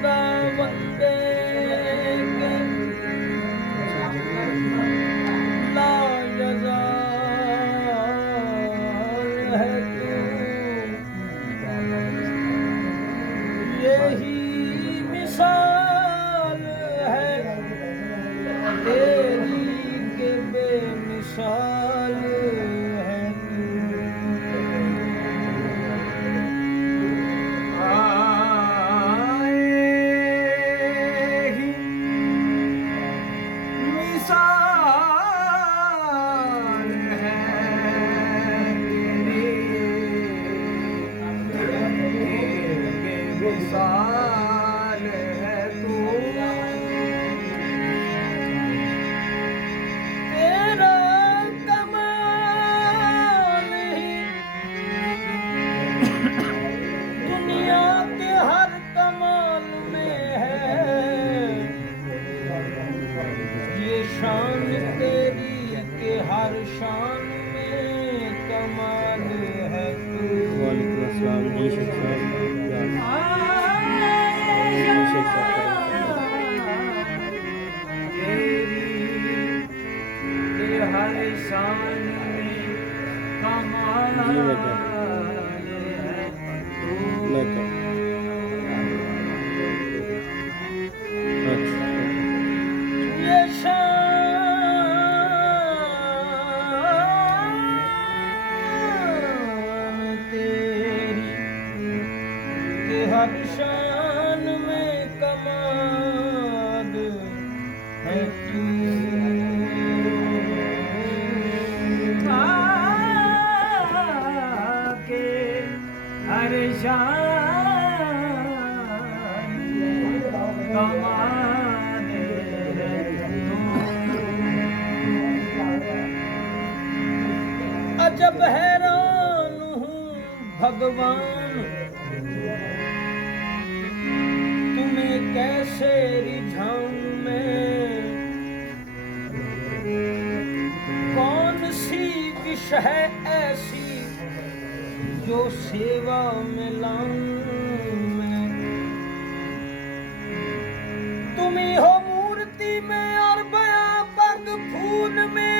सदा वंदे के लाजवाब है तू, यही मिसाल है तेरी के बेमिसाल है तू। मिसाल है तू, तेरा कमाल ही दुनिया के हर कमाल में है, ये शान तेरी के हर शान में कमाल है तू। वालेकुम अस्सलाम जी शेख साहब। हर शान में कमाल है तू। ये शान तेरी के हर शान में कमाल है तू। हर शान कमाल है तू। अजब हैरान हूँ भगवान, तुम्हें कैसे रिझाऊं मैं, कौन सी विश है ऐसी जो सेवा में लाऊं मैं। तुम ही हो मूर्ति में और बया पग फूल में,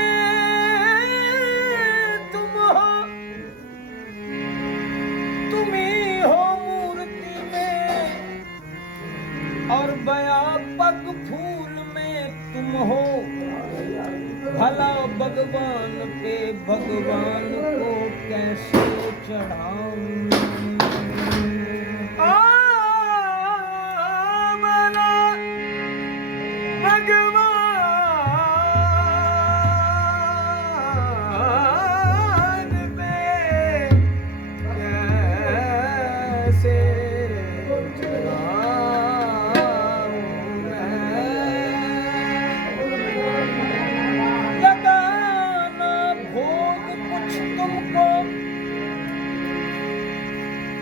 तुम ही हो मूर्ति में और बया पग फूल में तुम हो। भला भगवान पे भगवान को कैसे चढ़ाऊं। भला भगवान पे कैसे चढ़ाऊं मैं। लगाना भोग कुछ तुमको,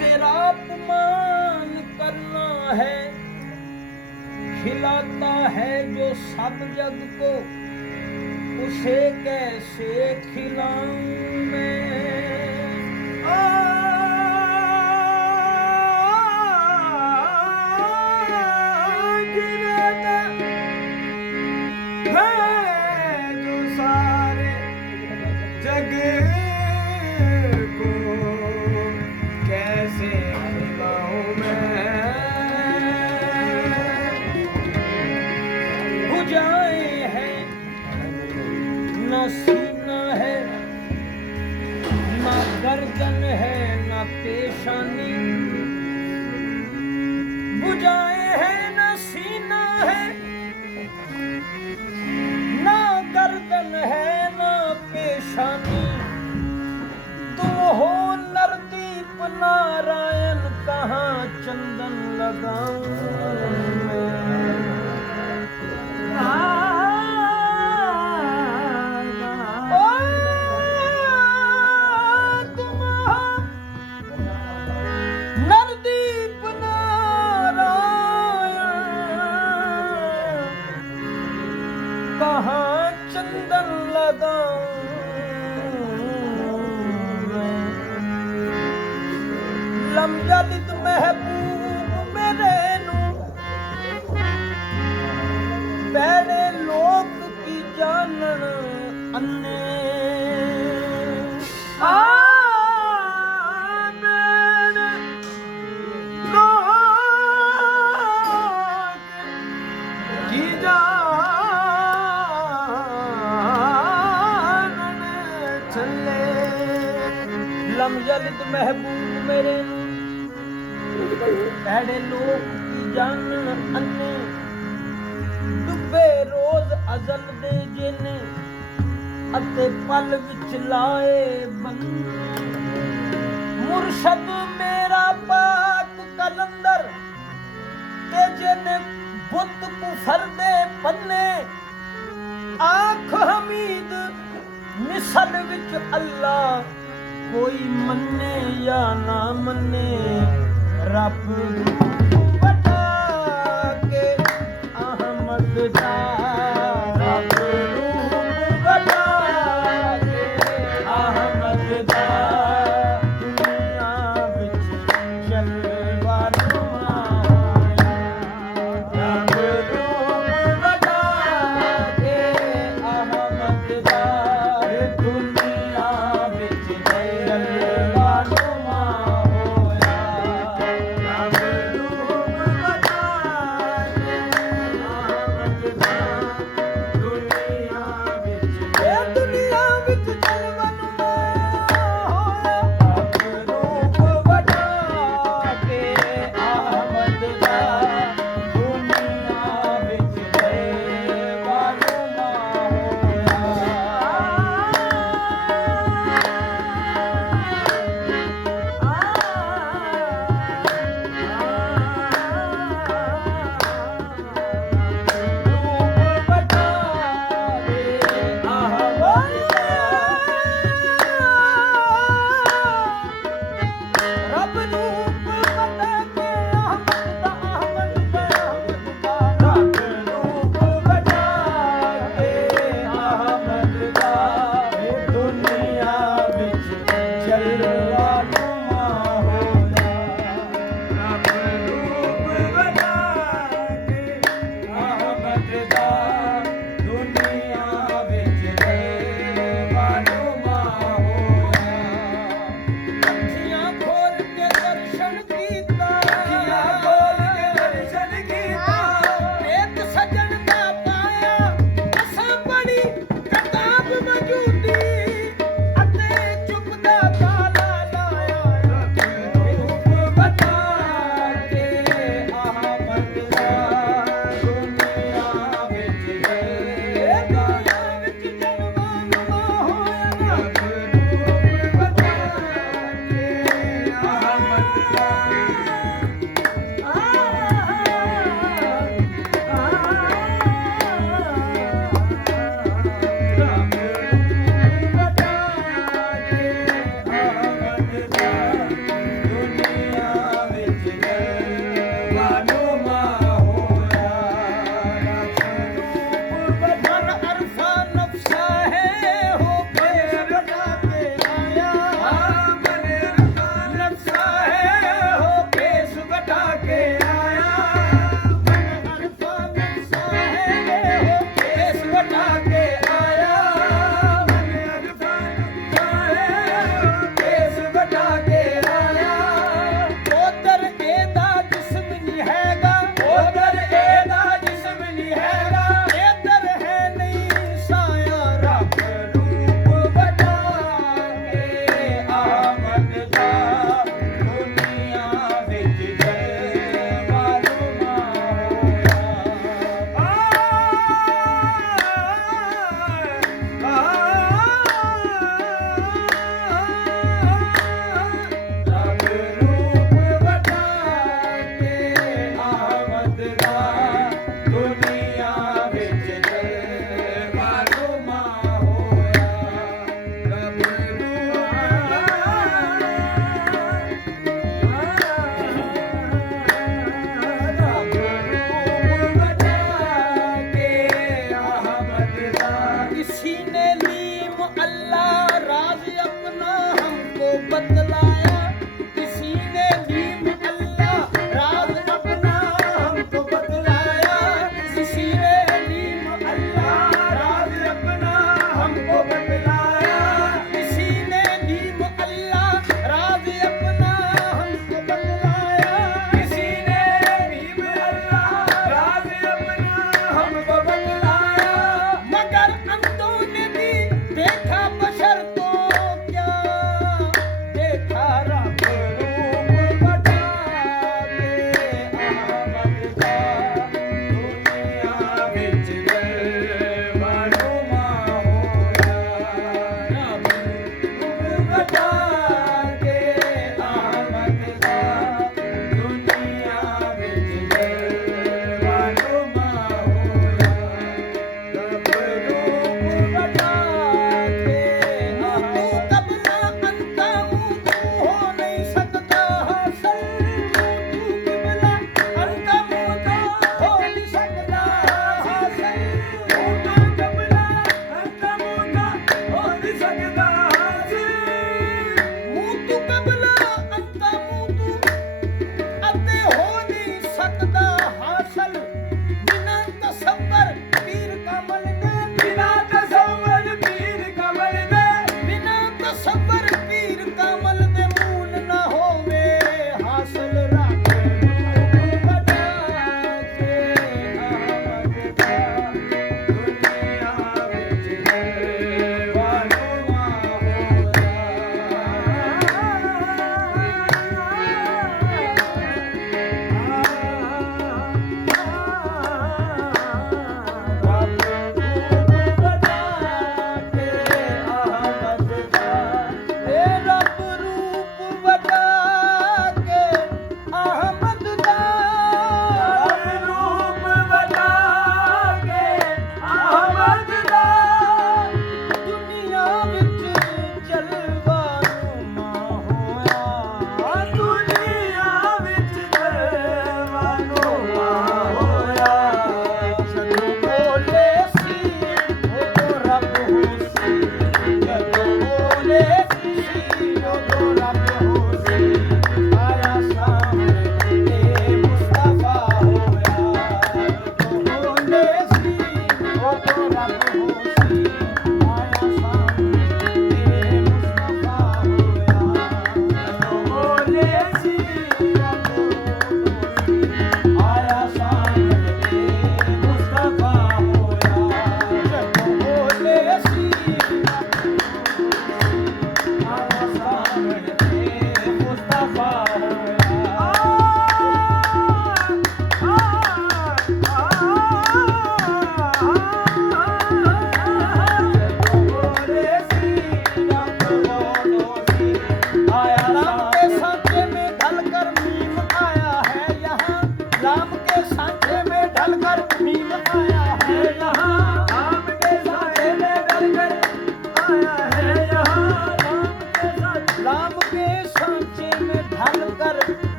तेरा अपमान करना है, खिलाता है जो सब जग को, उसे कैसे खिलाऊं मैं। गिरता है जो सारे जग को, कैसे खिलाऊं मैं। भुजाएं हैं न सीना है, न गर्दन है न पेशानी। भुजाएं हैं न सीना है, न गर्दन है न पेशानी। तुम हो नरदीप नारायण, कहाँ चंदन लगाऊं मैं। तुम हो नरदीप नारायण, कहाँ चंदन लगाऊं मैं। लमजलित महबूब मेरे नू ਐੜੇ ਲੋਕ ਕੀ ਜਾਣਨ ਅੰਨੇ ਡੁੱਬੇ ਰੋਜ਼ ਅਜ਼ਲ ਦੇ ਜਿਨੇ ਅਤੇ ਪਲ ਵਿੱਚ ਲਾਏ ਬੰਨੇ ਮੁਰਸ਼ਦ ਮੇਰਾ ਪਾਕ ਕਲੰਦਰ ਤੇ ਜਿਹਨੇ ਬੁੱਤ ਕੁਫਰ ਦੇ ਪੰਨੇ ਆਖ ਹਮੀਦ ਮਿਸਲ ਵਿੱਚ ਅੱਲਾ ਕੋਈ ਮੰਨੇ ਜਾਂ ਨਾ ਮੰਨੇ ਰੱਬ ਵਟਾ ਕੇ ਅਹਮਦ ਦਾ ਰੱਬ ਰੂਪ ਵਟਾ ਕੇ ਅਹਮਦ ਦਾ ਦੁਨੀਆ ਵਿੱਚ ਚੱਲਵਾ ਨੁਮਾਇਆ ਰੱਬ ਰੂਪ ਵਟਾ ਕੇ ਅਹਮਦ ਦਾ ਦੁਨੀਆ ਵਿੱਚ ਚੱਲਵਾ ਨੁਮਾਇਆ ਰੱਬ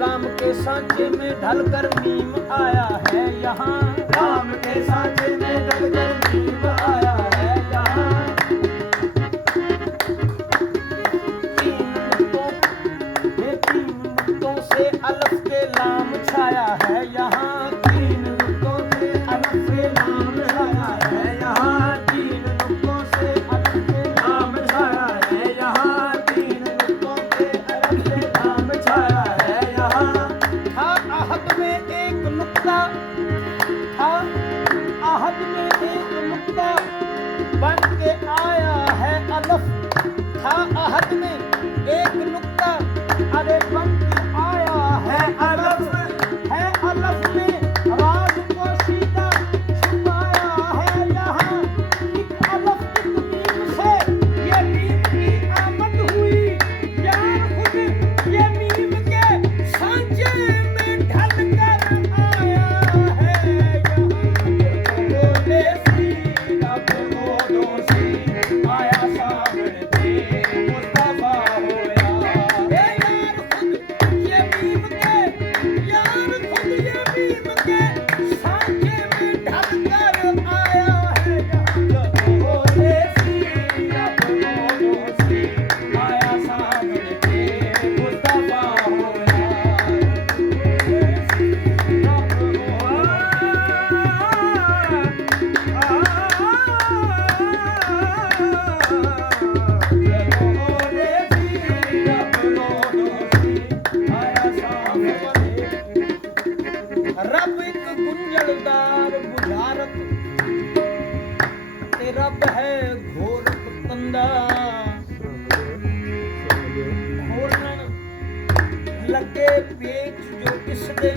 राम के सांचे में ढलकर नीम आया है यहाँ, राम के सांचे में ढलकर नीम आया है यहाँ। तीन नुक्तों से अलफ के लाम छाया है यहाँ, तीन नुक्तों से अलफ के लाम छाया है यहाँ। तीन नुक्तों से अलफ के लाम छाया है यहाँ। तीन नुक्तों से अलफ के लाम छाया है यहाँ। था आहद में एक नुक्ता, था आहद में एक नुक्ता बन के आया है अलफ, था आहद में एक नुक्ता अरे बन के आया है अलफ, है अलफ में राज पोशीदा छुपाया है यहाँ। एक अलफ एक मीम से ये मीम की आमद हुई, यार खुद ये मीम के सांचे में ढल कर आया है यहाँ। बोले सी रब बोलो सी आया सामने मुस्तफा होया। ए यार खुद ये मीम के, यार खुद ये मीम के सांचे में ढल कर आया है यहाँ। बोले सी रब बोलो सी आया सामने मुस्तफा होया। रब एक गुंजलदार बुझारत ते रब है घोरत तंदा। घोरन लगे पेच जो इसदे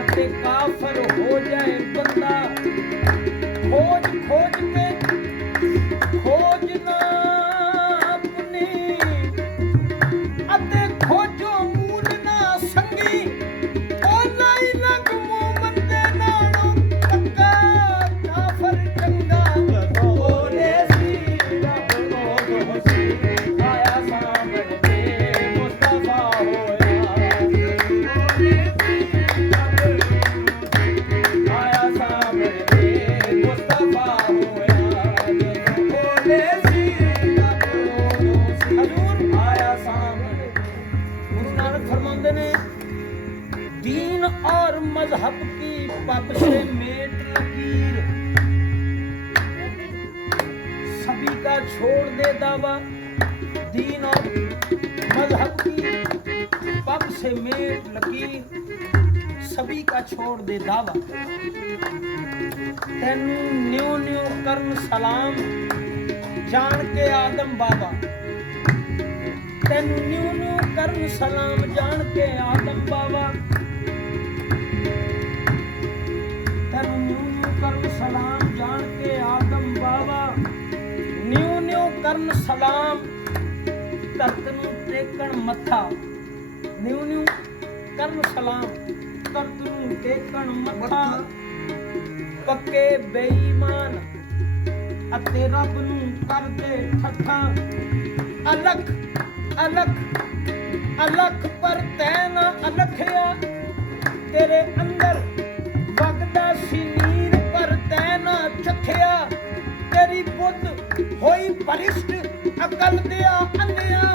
अते काफर हो जाए बंदा। खोज खोज के खोजना अपनी अते खोजो मूल ना संगी। ओ नहीं लग मोमन दे नालों पक्का काफर चंगा। बोले सी रब बोलो सी आया सामने मुस्तफा होया। बोले सी रब आया सामने मुस्तफा होया। बोले सी रब बोलो सी हजूर आया सामने। गुरु नानक फरमाते ने दीन और मजहब की पग से मेट लकीर, सभी का छोड़ दे दावा। दीन और मजहब की पग से मेट लकीर, सभी का छोड़ दे दावा। तेनू न्यो न्यो करन सलाम जान के आदम बाबा। तेनू न्यो न्यो करन सलाम जान के आदम बाबा। तेनू न्यो न्यो करन सलाम जान के आदम बाबा। न्यो न्यो करन सलाम धरत नू टेकण मत्था। न्यो न्यो करन सलाम धरत नू टेकण मत्था। पक्के बेईमान अते रब नू करदे ठट्ठा। अलख अलख अलख पर तैना अलखिया, तेरे अंदर वगदा सी नीर पर तैना चखिया। तेरी बुद्ध होई परिष्ट अकल दिया अन्या।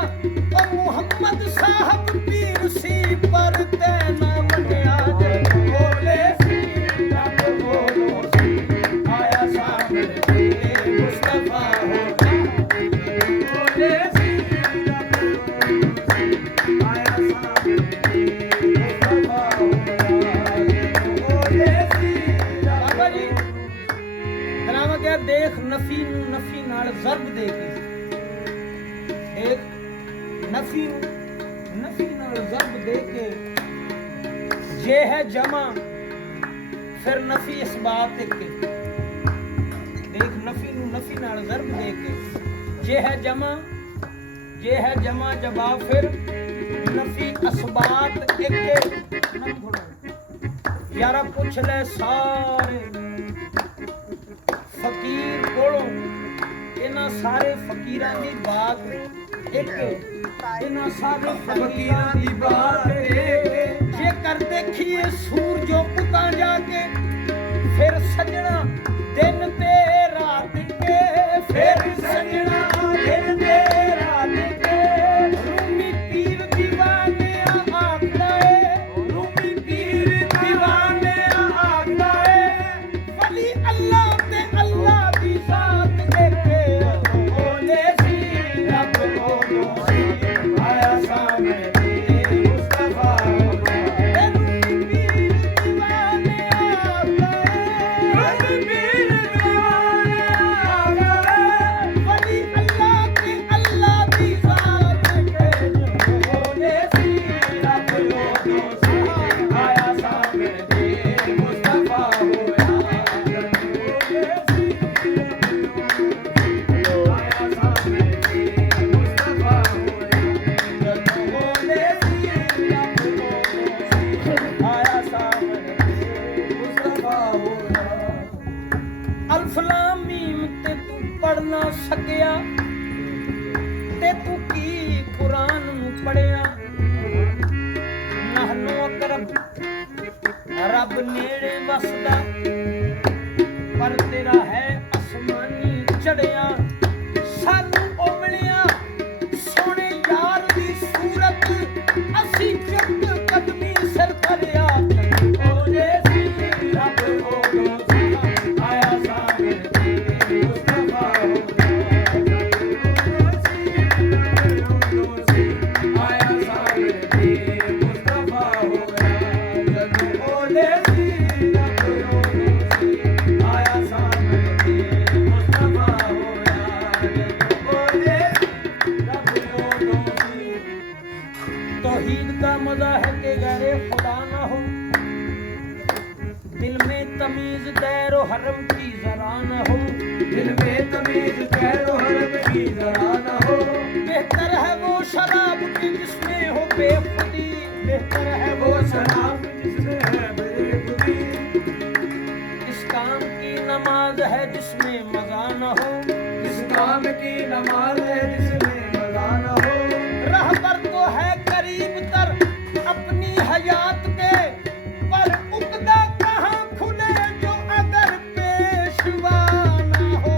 ओ मुहम्मद साहब पीर सी पर तैना मनिया। बोले सी रब बोलो सी आया सामने मुस्तफा होया। बोले सी रब बोलो सी आया सामने मुस्तफा होया। बोले सी बाबा जी कलाम क्या देख नफी नू नफी नाल ज़र्ब दे के। एक नफी नू नफी नाल ज़र्ब दे के जे है जमा फिर नफी इस बात के। देख नफी नू नफी नाल ज़र्ब दे के जे है जमा जवाब फिर नफी असबात एक। यारा पुछ ले सारे फकीर कोलों, इन्हां सारे फकीरां दी बात एक। इन्हां सारे फकीरां दी बात एक। ਗਿਆ ਤੇ ਤੂੰ ਕੀ ਕੁਰਾਨ ਨੂੰ ਪੜਿਆ ਨਹਨੋ ਅਕਰਬ ਰੱਬ ਨੇੜੇ ਵਸਦਾ ਪਰ ਤੇਰਾ ਹੈ ਅਸਮਾਨੀ ਚੜਿਆ ਸਾਨੂੰ ਉਹ ਮਿਲਿਆ ਸੋਹਣੇ ਯਾਰ ਦੀ ਸੂਰਤ ਅਸੀਂ ਚੁੱਕ ਕਦਮੀ ਸਿਰ ਧਰਿਆ ਉਹਦੇ ਸੀ ਰੱਬ ਉਹਦੋਂ ਸੀ ਆਇਆ ਸਾਹਮਣੇ ਮੁਸਤਫਾ तौहीद का मजा है कि गैरे खुदा ना हो दिल में तमीज दैरो हरम की जरा न हो दिल में तमीज पैरो हरम की जरा न हो बेहतर है वो शराब की जिसमें हो बेखुदी बेहतर है वो वो शराब जिसमें है बेखुदी इस काम की नमाज है जिसमें मजा न हो इस काम की नमाज है जिसमें मजा न हो रहबर तो है करीब तर अपनी हयात के पर उकदा कहाँ खुले जो अगर पेशवा ना हो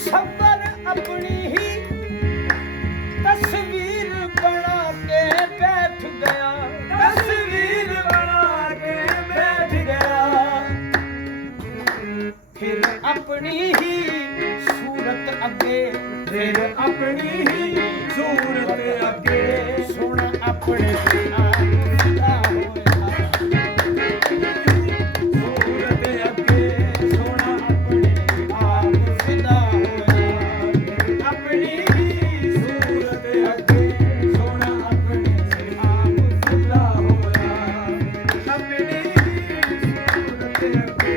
ਮੁਸੱਵਰ ਆਪਣੀ ਹੀ ਤਸਵੀਰ ਬਣਾ ਕੇ ਬੈਠ ਗਿਆ, ਤਸਵੀਰ ਬਣਾ ਕੇ ਬੈਠ ਗਿਆ। ਫਿਰ ਆਪਣੀ ਹੀ ਸੂਰਤ ਅੱਗੇ, ਫਿਰ ਆਪਣੀ ਹੀ ਸੂਰਤ ਅੱਗੇ ਸੋਹਣਾ ਆਪਣੇ ਆਪ ਫਿਦਾ ਹੋਇਆ। ਸੂਰਤ ਅੱਗੇ ਸੋਹਣਾ ਆਪਣੇ ਆਪ ਫਿਦਾ ਹੋਇਆ। ਆਪਣੀ ਹੀ ਸੂਰਤ ਅੱਗੇ ਸੋਹਣਾ ਆਪਣੇ ਆਪ ਫਿਦਾ ਹੋਇਆ। ਆਪਣੀ ਹੀ ਸੂਰਤ ਅੱਗੇ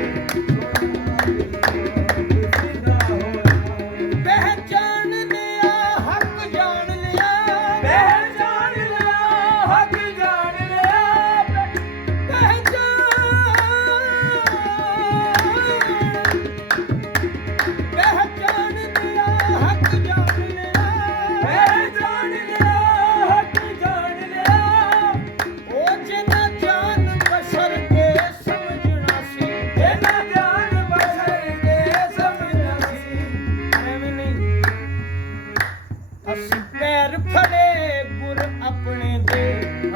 ਫਿਦਾ ਹੋਇਆ। ਪਹਿਚਾਨ ਲਿਆ ਹੱਕ ਜਾਣ ਲਿਆ, ਪਹਿਚਾਨ ਲਿਆ ਹੱਕ ਜਾਣ ਲਿਆ। ਪਹਿਚਾਨ ਲਿਆ ਹੱਕ ਜਾਣ ਲਿਆ। ਪਹਿਚਾਨ ਲਿਆ ਹੱਕ ਜਾਣ ਲਿਆ। ਉਹ ਜਿਨ੍ਹਾਂ ਜਾਨ ਬਸ਼ਰ ਕੇ ਸਮਝਣਾ ਸੀ, ਇਹਨਾਂ ਜਾਨ ਬਸ਼ਰ ਕੇ ਸਮਝਣਾ ਸੀ। ਐਵੇਂ ਨਹੀਂ। ਅਸੀਂ ਪੈਰ ਫੜੇ ਗੁਰ ਆਪਣੇ ਦੇ,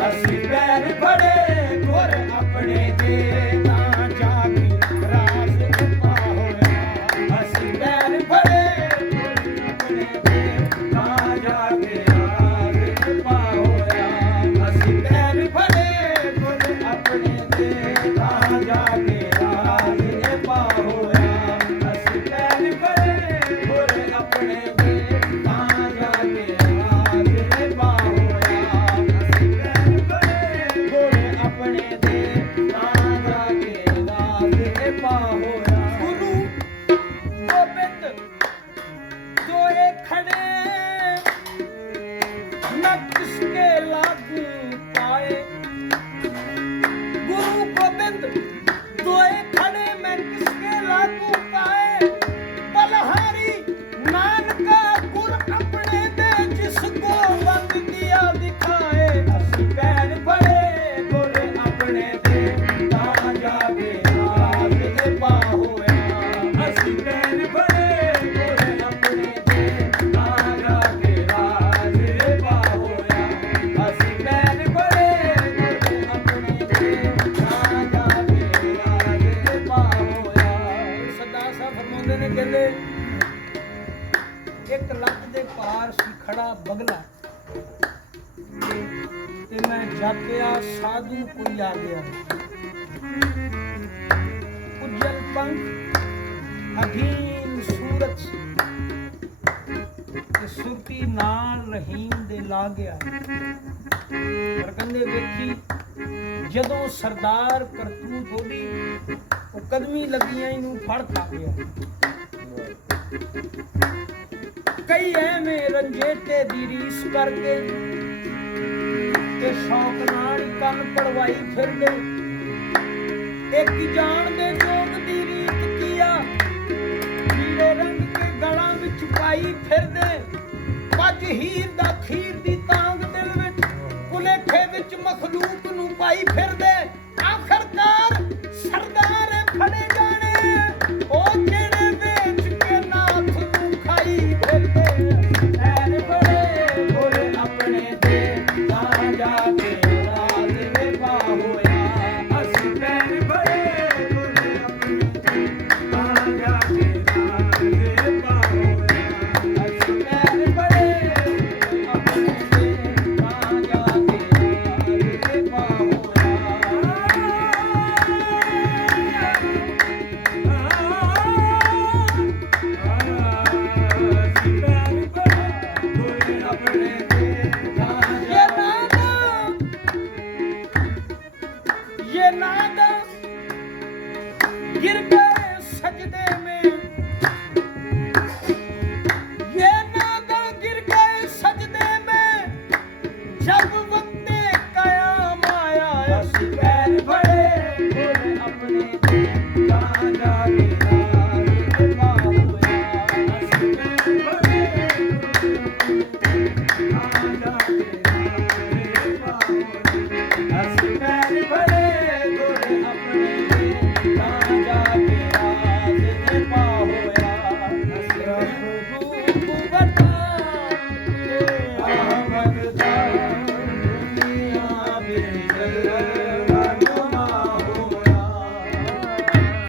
ਅਸੀਂ ਪੈਰ ਫੜੇ ਗੁਰ ਆਪਣੇ ਦੇ, ਤਾਂ ਜਾ ਕੇ ਰਾਜ਼ ਪਾ ਹੋਇਆ। ਅਸੀਂ ਪੈਰ ਫੜੇ ਗੁਰ ਆਪਣੇ ਦੇ, ਤਾਂ ਜਾ ਕੇ ਰਾਜ ਪਾ ਹੋਇਆ। ਅਸੀਂ ਪੈਰ ਫੜੇ ਗੁਰ ਆਪਣੇ ਦੇ, ਤਾਂ ਜਾ ਕੇ ਰਾਜ ਪਾ ਹੋਇਆ। ਅਸੀਂ ਪੈਰ ਫੜੇ ਗੁਰ ਆਪਣੇ ਦੇ, ਤਾਂ ਜਾ ਕੇ ਰਾਜ ਪਾ ਹੋਇਆ। ਅਸੀਂ ਪੈਰ ਫੜੇ ਗੁਰ ਆਪਣੇ ਦੇ, ਤਾਂ ਜਾ ਕੇ ਰਾਜ ਪਾ ਹੋਇਆ। ਗੁਰੂ ਗੋਬਿੰਦ ਦੋਏ ਖੜੇ ਨਾ ਕਿਸਕੇ ਲਾਗੂ ਪਾਏ। ਗੁਰੂ ਗੋਬਿੰਦ ਦੋਏ ਖੜੇ ਮੈਂ ਕਿਸਕੇ ਲਾਗੂ ਪਾਏ। ਬਲਹਾਰੀ ਨਾਨਕਾ ਗੁਰ ਆਪਣੇ ਦੇ, ਜਿਸ ਕੋ ਬੰਦ ਦਿਆ ਦਿਖਾਏ। ਅਸੀਂ ਪੈਰ ਫੜੇ ਗੁਰ ਆਪਣੇ ਦੇ, ਤਾਂ ਜਾ ਕੇ ਰਾਜ ਪਾ ਹੋਇਆ। ਅਸੀਂ ਪੈਰ ਫੜੇ ਗੁਰ ਆਪਣੇ ਦੇ, ਤਾਂ ਜਾ ਕੇ ਰਾਜ ਪਾ ਹੋਇਆ। ਅਸੀਂ ਪੈਰ ਫੜੇ ਗੁਰ ਆਪਣੇ ਦੇ, ਤਾਂ ਜਾ ਕੇ ਰਾਜ ਪਾ ਹੋਇਆ। ਸਰਦਾਰ ਸਾਹਿਬ ਫਰਮਾਉਂਦੇ ਨੇ, ਕਹਿੰਦੇ ਇੱਕ ਲੱਖ ਦੇ ਪਾਰ ਸੀ ਖੜਾ ਬਗਲਾ, ਤੇ ਮੈਂ ਜਾਪਿਆ ਸਾਧੂ ਕੋਈ ਆ ਗਿਆ। ਉਜਲ ਪੰਖ ਅਧੀਨ ਸੂਰਤ ਸੀ, ਤੇ ਸੁਰਤੀ ਨਾਲ ਰਹੀਮ ਦੇ ਲਾ ਗਿਆ। ਪਰ ਕਹਿੰਦੇ ਵੇਖੀ ਜਦੋਂ ਸਰਦਾਰ ਕਰਤੂਤ ਹੋ ਗਈ, ਉਹ ਕਦਮੀ ਲੱਗੀਆਂ ਇਹਨੂੰ ਫੜ ਖਾ ਗਿਆ। ਕਈ ਐਵੇਂ ਰੰਜੇਟੇ ਦੀ ਰੀਸ ਕਰਕੇ ਤੇ ਸ਼ੌਕ ਨਾਲ ਹੀ ਕੰਨ ਪੜਵਾਈ ਫਿਰਦੇ। ਇੱਕ ਜਾਣ ਦੇ ਜੋਗ ਦੀ ਰੀਤ ਕੀਆ, ਪੀਲੇ ਰੰਗ ਕੇ ਗਲਾਂ ਵਿੱਚ ਪਾਈ ਫਿਰਦੇ। ਪੱਜ ਹੀਰ ਦਾ ਖੀਰ ਦੀ ਤਾਂਗ ਦਿਲ ਵਿੱਚ, ਭੁਲੇਖੇ ਵਿੱਚ ਮਖਲੂਕ ਨੂੰ ਪਾਈ ਫਿਰਦੇ।